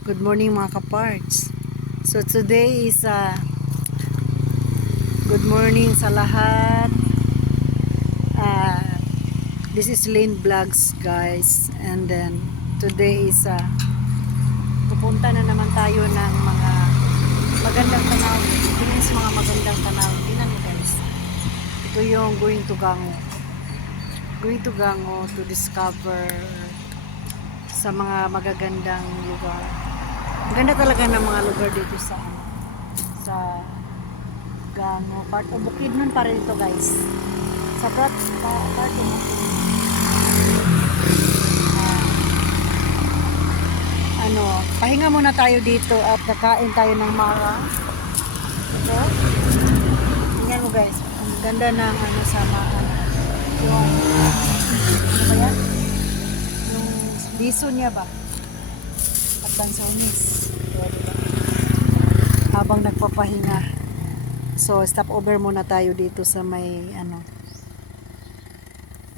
Good morning mga kaparts. So today is good morning sa lahat. This is Lane Vlogs guys. And then today is pupunta na naman tayo ng mga magandang tanawin. Ito yung mga magandang tanawin. Tingnan mo guys. Ito yung going to Gango. Going to Gango to discover sa mga magagandang lugar. Ganda talaga ng mga lugar dito sa Gango. Part of Bukidnon pa rin ito guys. Sa part of Bukidnon. Pahinga muna tayo dito at kakain tayo ng mara. Ito. Tingnan mo guys. Ang ganda ng sa yung ano ba yan? Yung liso niya ba? At Lansones. Habang nagpapahinga. So, stop over muna tayo dito sa may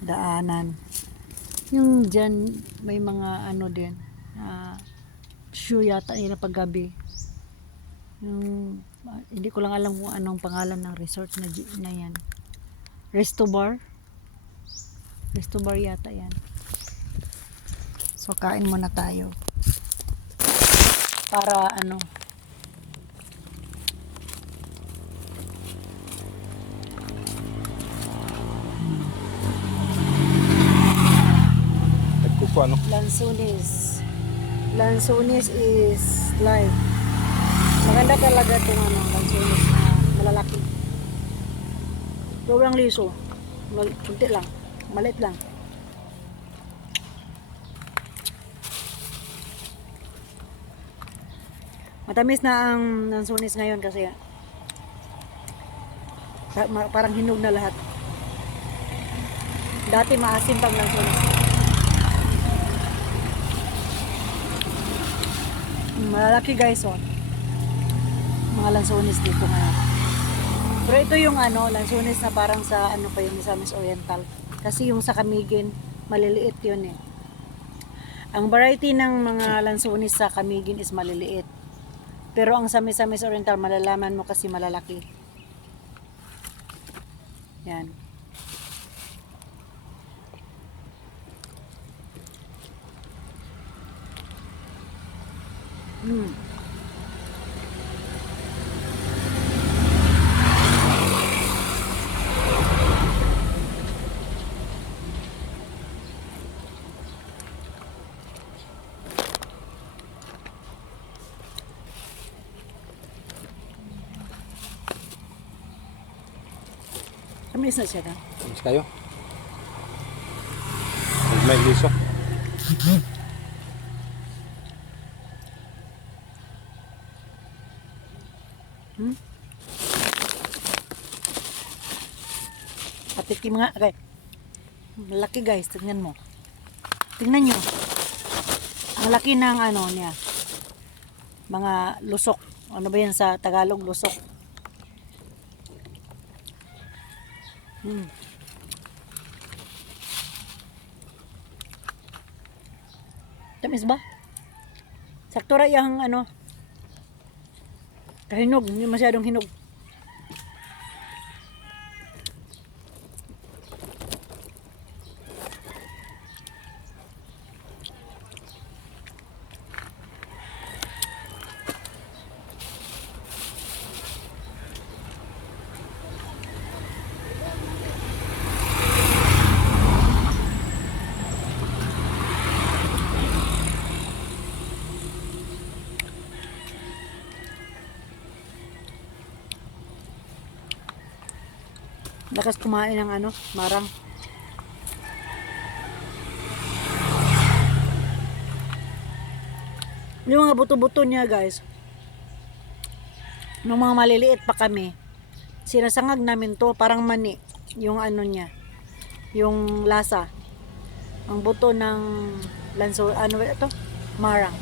daanan. Yung dyan, may mga din. Shoe yata nila paggabi. Yung, hindi ko lang alam kung anong pangalan ng resort na yan. Resto Bar. Resto Bar yata yan. So, kain muna tayo. Para Lansones is live. Maganda talaga itong Lansones na malalaki. Sobrang liso. Kunti lang. Maliit lang. Matamis na ang Lansones ngayon kasi parang hinog na lahat. Dati maasim pang Lansones. Malalaki guys mga Lansones dito ngayon. Pero ito yung Lansones na parang sa pa yung Misamis Oriental. Kasi yung sa Camiguin maliliit yun eh. Ang variety ng mga Lansones sa Camiguin is maliliit. Pero ang sa Misamis Oriental malalaman mo kasi malalaki. Yan. Tamis na siya ka? Tamis kayo? May liso. Patikim nga guys. Malaki guys, tingnan mo. Tingnan nyo. Ang laki ng niya. Mga lusok. Ano ba yan sa Tagalog? Lusok. Tamis ba? Sakto ra yung kahinog, hindi masyadong hinog. Lakas kumain ng marang. Yung mga buto-buto niya guys. Nung mga maliliit pa kami, sinasangag namin to parang mani. Yung niya. Yung lasa. Ang buto ng lanso, ito? Marang.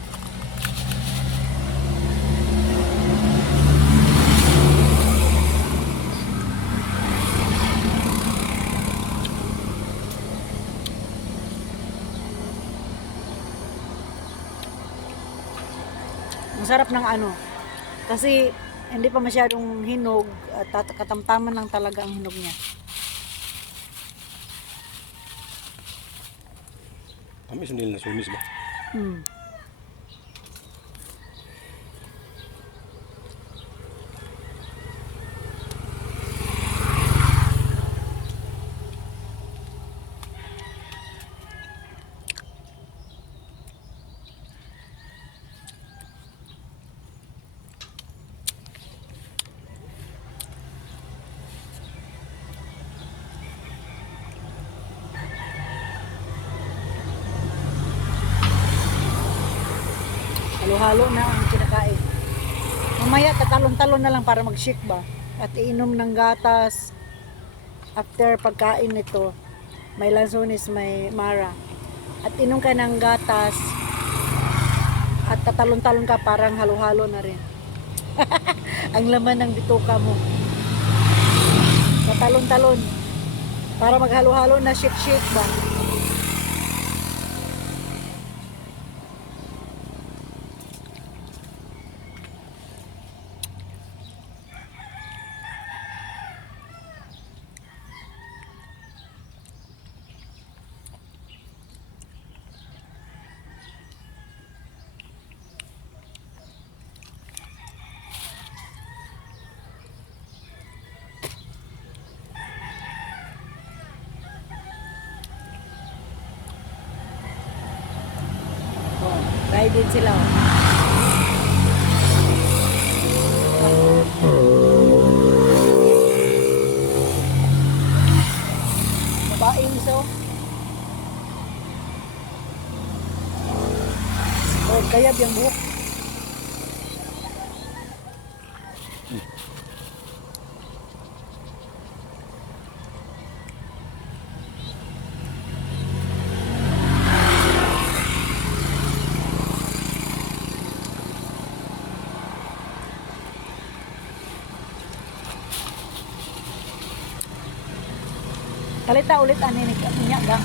Masarap ng ano. Kasi hindi pa masyadong hinog at katamtaman lang talaga ang hinog niya. Tamis nila na sumis ba? Hmm. Halo-halo na ang kinakain. Mamaya tatalon-talon na lang para mag-shake ba. At iinom ng gatas. After pagkain nito, may lansones, may mara. At inom ka ng gatas. At tatalon-talon ka parang halo-halo na rin. Ang laman ng bituka mo. Tatalon-talon. Para maghalo-halo na shake-shake ba. Oh, guided sila. Babaeng so. Oh, kayab yung buhok. Kalita ulit ani niya gang.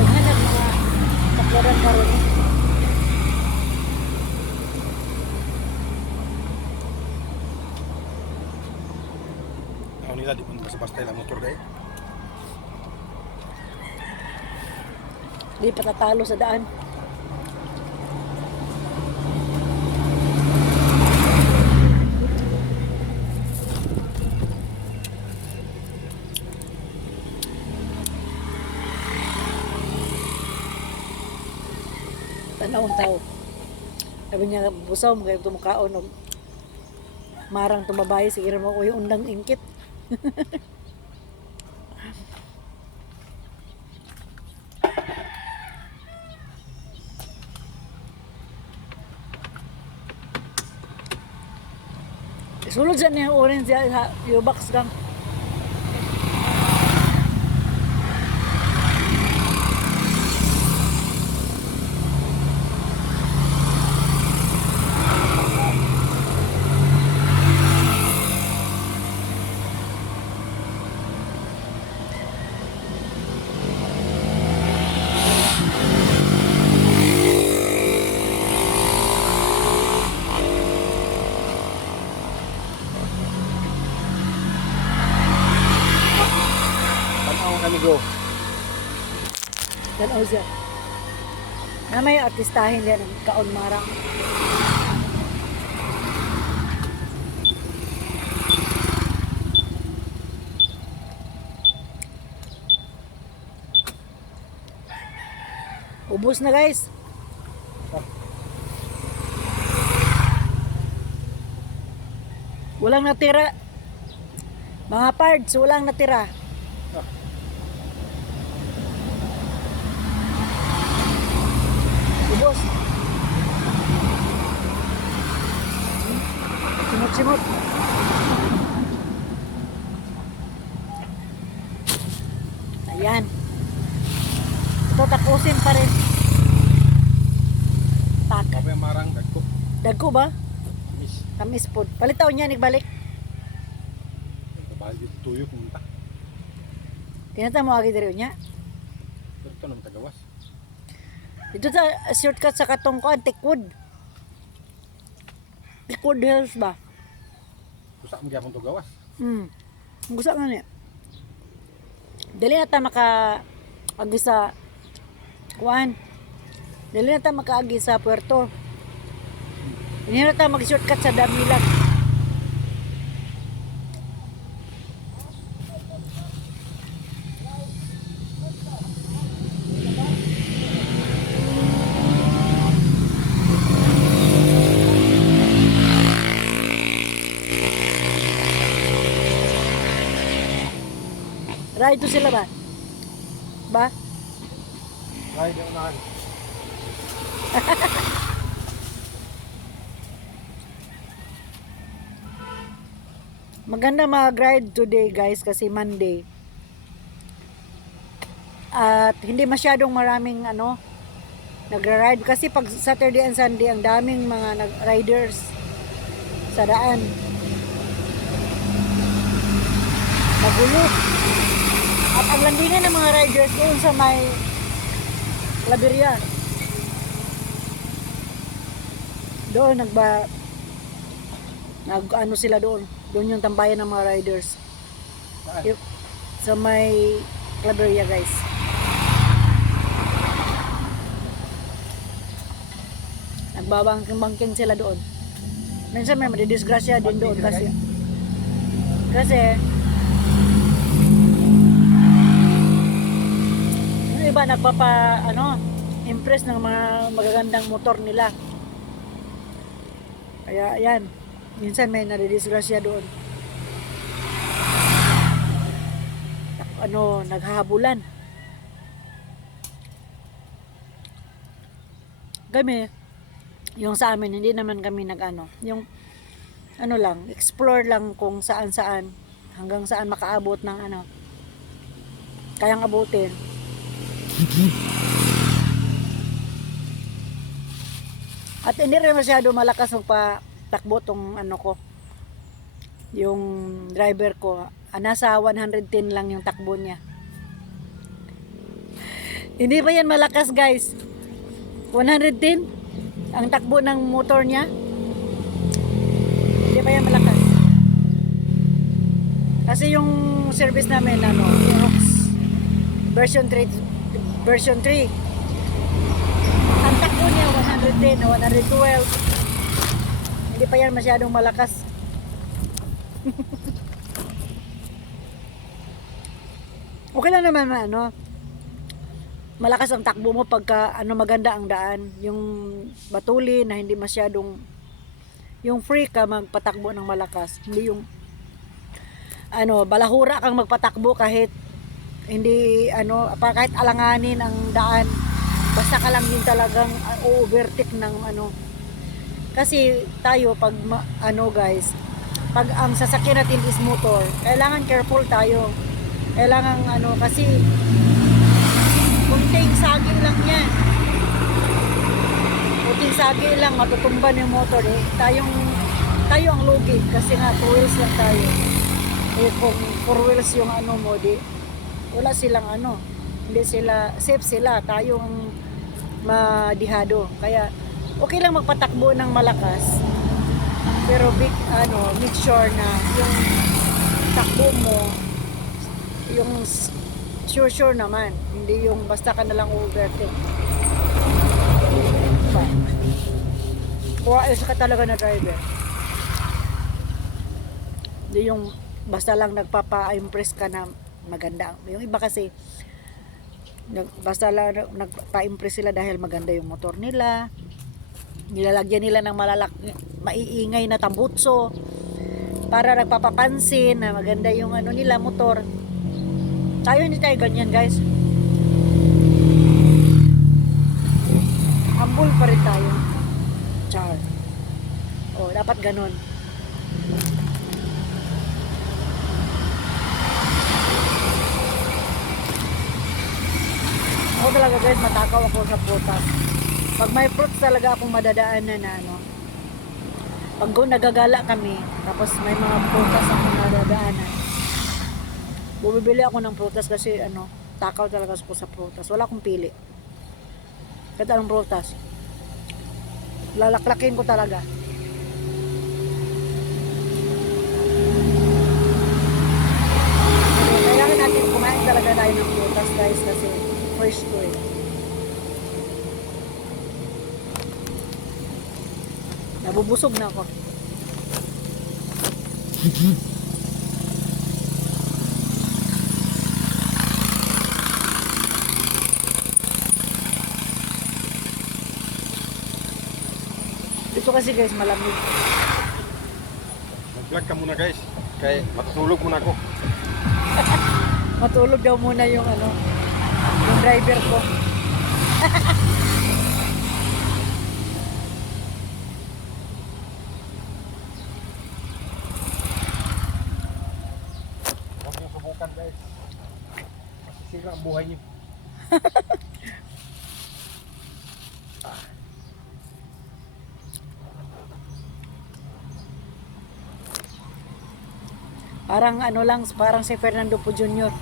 Naghanap mga taklaran karon. Ako nila, di mo basta-basta lang motor kay. Di patatalo sa daan. Tanawang tao. Sabi niya, busaw mo kayo tumukaon og marang tumabay, sige mo ko yung undang ingkit. Sulod sa niya orange sa box gang. Tanaw kami go. Tanaw siya. Na may artistahin diyan ng kaon marang. Ubus na guys. Walang natira. Mga parts, walang natira. Ubus. Simot-simot. Ayan. Ito tapusin pa rin. Tak. Kapag marang dagko. Dagko ba? Miss. Tamis po. Palitaw niya, nagbalik. Kabahal yung tuyo pumunta. Tinata mo agi diri niya. Pero ito naman tagawas. Dito sa shortcut sa katong ko, Tikwood. Tikwood Hills ba? Gusto mo gyapon to gawas. Gusto nga niya. Dali na ta maka agi sa kuan. Dali na ta makaagi sa Puerto. Hindi na ta mag-shortcut sa Damilag. Ride to sila ba? Ba? Ay, di unahan. Maganda mag-ride today guys kasi Monday. At hindi masyadong maraming nagra-ride kasi pag Saturday and Sunday ang daming mga riders sa daan. Magulo. At ang landingan ng mga riders doon sa may Claveria. Doon nag-ano sila doon. Doon yung tambayan ng mga riders. Saan? Sa may Claveria guys. Nagbabangking-bangking sila doon. Minsan may madidisgrasya din doon kasi yung iba impress ng mga magagandang motor nila. Kaya yan, minsan may nadidisgrasya doon. Naghahabulan. Kami, yung sa amin, hindi naman kami yung lang, explore lang kung saan-saan, hanggang saan makaabot ng kayang abutin. At hindi rin masyado malakas magpatakbo tong ko. Yung driver ko, nasa 110 lang yung takbo niya. Hindi ba yan malakas guys? 110 ang takbo ng motor niya. Hindi ba yan malakas? Kasi yung service namin Aerox version 3 ang takbo niya 110 o 112. Hindi pa yan masyadong malakas. Okay lang naman malakas ang takbo mo pagka maganda ang daan, yung batuli na hindi masyadong yung free ka magpatakbo ng malakas, hindi yung balahura kang magpatakbo kahit hindi kahit alanganin ang daan, basta ka lang din talagang overtake ng kasi tayo pag guys, pag ang sasakyan natin is motor, kailangan careful tayo, kailangan kasi kunting sagi lang yan. Kunting sagi lang, matutumban yung motor tayo ang lugi kasi nga 2 wheels lang tayo. Kung 4 wheels yung mo wala silang hindi sila, safe sila, tayo ang madihado. Kaya okay lang magpatakbo ng malakas, pero make sure na yung takbo mo yung sure naman, hindi yung basta ka nalang overtake. Wais ka talaga na driver, hindi yung basta lang nagpapa-impress ka na maganda. Yung iba kasi basta lang nagpa-impress sila dahil maganda yung motor nila, nilalagyan nila ng maiingay na tambutso para nagpapapansin na maganda yung nila motor. Tayo hindi tayo ganyan guys, humble pa rin tayo. Char. Dapat ganun. Ako talaga guys, matakaw ako sa prutas. Pag may fruits talaga akong madadaanan na ano, pag nagagala kami, tapos may mga prutas akong nadadaanan, bumibili ako ng prutas kasi ano, takaw talaga ako sa prutas. Wala akong pili. Kahit anong prutas. Lalaklakin ko talaga. Kailangan natin kumain talaga tayo ng prutas guys kasi fresh to eh. Nabubusog na ako. Dito kasi guys malamig. Mag-vlog ka muna guys. Kaya matutulog muna ako. Matulog daw muna yung ano, yung driver ko. Huwag niyo subukan guys. Masisira ang buhay niyo. Parang ano lang, parang si Fernando po Jr.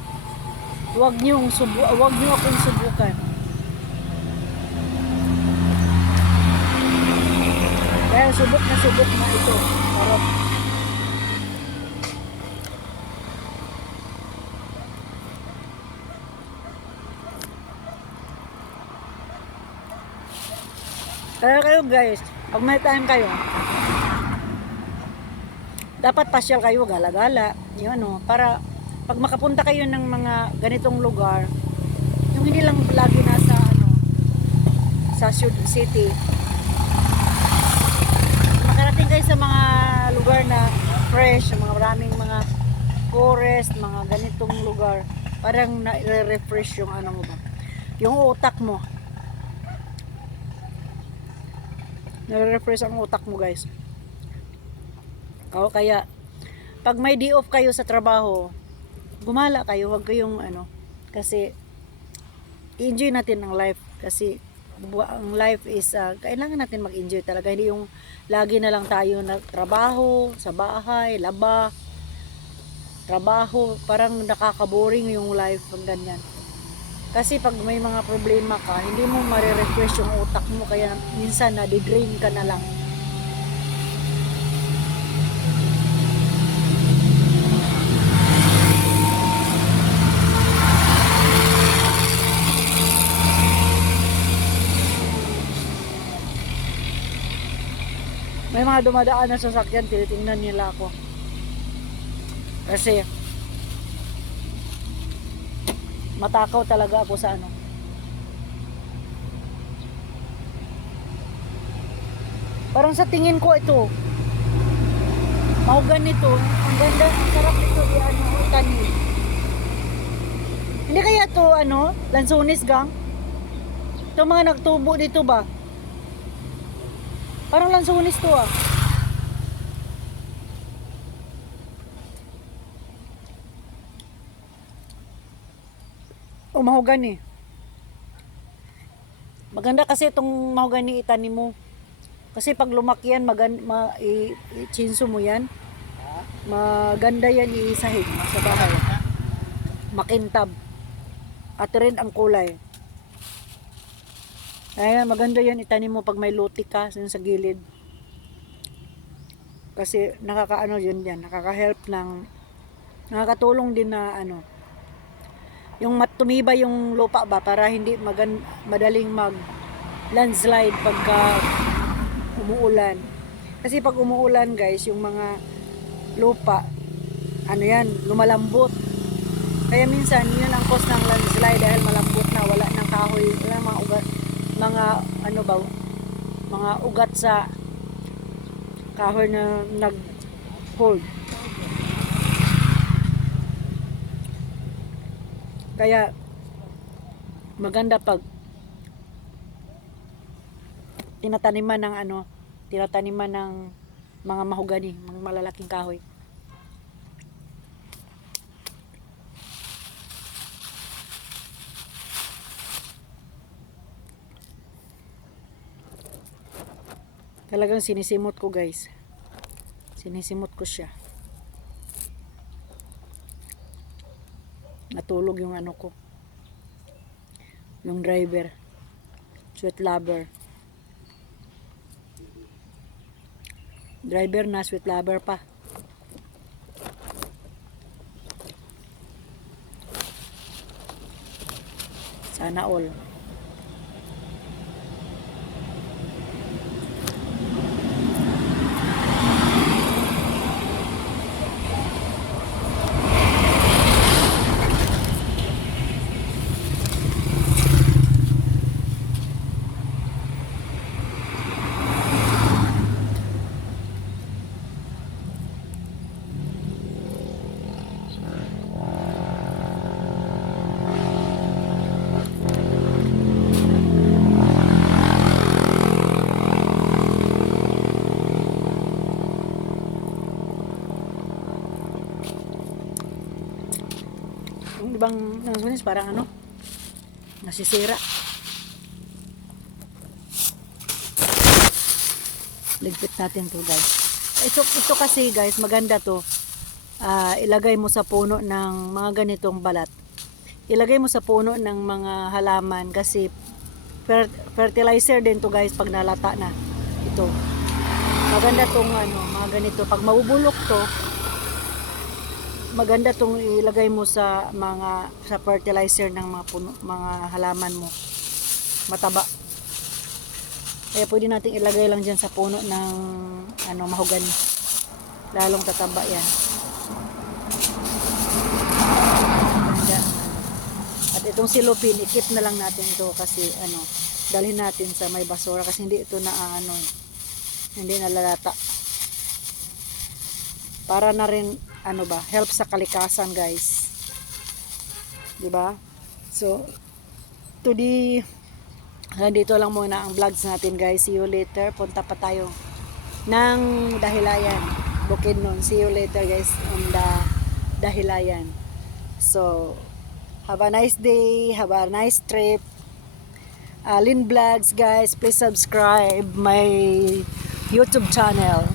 Huwag niyo akong subukan. Dahil subok na ito. Parang kaya kayo guys, pag may time kayo, dapat pasyal kayo, gala-gala, yung ano, para pag makapunta kayo ng mga ganitong lugar, yung hindi lang lagi nasa ano, sa city, makarating kayo sa mga lugar na fresh, mga maraming mga forest, mga ganitong lugar, parang na-refresh yung ano mo ba, yung utak mo. Nare-refresh ang utak mo guys. O kaya pag may day off kayo sa trabaho, gumala kayo, huwag kayong ano, kasi enjoy natin ang life kasi ang life is kailangan natin mag-enjoy talaga, hindi yung lagi na lang tayo na trabaho sa bahay, laba, trabaho, parang nakaka-boring yung life pag ganyan. Kasi pag may mga problema ka, hindi mo mare-refresh yung utak mo, kaya minsan na-drain ka na lang. May mga dumadaan na sasakyan, tinitingnan nila ako. Kasi matakaw talaga ako sa ano. Parang sa tingin ko ito, mahugan nito, ang ganda, ang sarap nito i-ano, itanim. Hindi kaya to ano, lansones gang? Ito mga nagtubo dito ba? Parang lansones to ah. O mahogani. Maganda kasi itong mahogani itanim mo. Kasi pag lumaki yan, i-chinso mo yan. Maganda yan isahig sa bahay. Makintab. At rin ang kulay. Kaya maganda yan itanim mo pag may luti ka sa gilid. Kasi nakakaano yun yan. Nakaka-help ng, nakakatulong din na ano, yung tumibay yung lupa ba para hindi madaling mag landslide pagka umuulan. Kasi pag umuulan guys, yung mga lupa ano yan, lumalambot. Kaya minsan yun ang cause ng landslide dahil malambot na, wala nang kahoy, wala mga ugat, mga ano ba, mga ugat sa kahoy na nag-hold. Kaya maganda pag tinataniman ng ano, tinataniman ng mga mahogani, mga malalaking kahoy. Talagang sinisimot ko guys. Sinisimot ko siya. Natulog yung ano ko. Yung driver. Sweet lover. Driver na, sweet lover pa. Sana all. Yung ibang nasunis parang ano, nasisira. Ligpit natin to guys. Ito kasi guys, maganda to. Ilagay mo sa puno ng mga ganitong balat. Ilagay mo sa puno ng mga halaman kasi fertilizer din to guys pag nalata na. Ito. Maganda tong ano, mga ganito. Pag mabubulok to, maganda tong ilagay mo sa fertilizer ng mga puno, mga halaman mo. Mataba. Kaya pwede nating ilagay lang dyan sa puno ng ano, mahogani. Lalong tataba yan. Maganda. At itong silupin, ikip na lang natin to kasi ano, dalhin natin sa may basura kasi hindi ito na ano, hindi nalalata. Para na rin ano ba, help sa kalikasan guys. 'Di ba? So today dito lang muna ang vlogs natin guys. See you later. Punta pa tayo ng Dahilayan, Bukidnon. See you later guys on the Dahilayan. So have a nice day, have a nice trip. Lynn Vlogs guys, please subscribe my YouTube channel.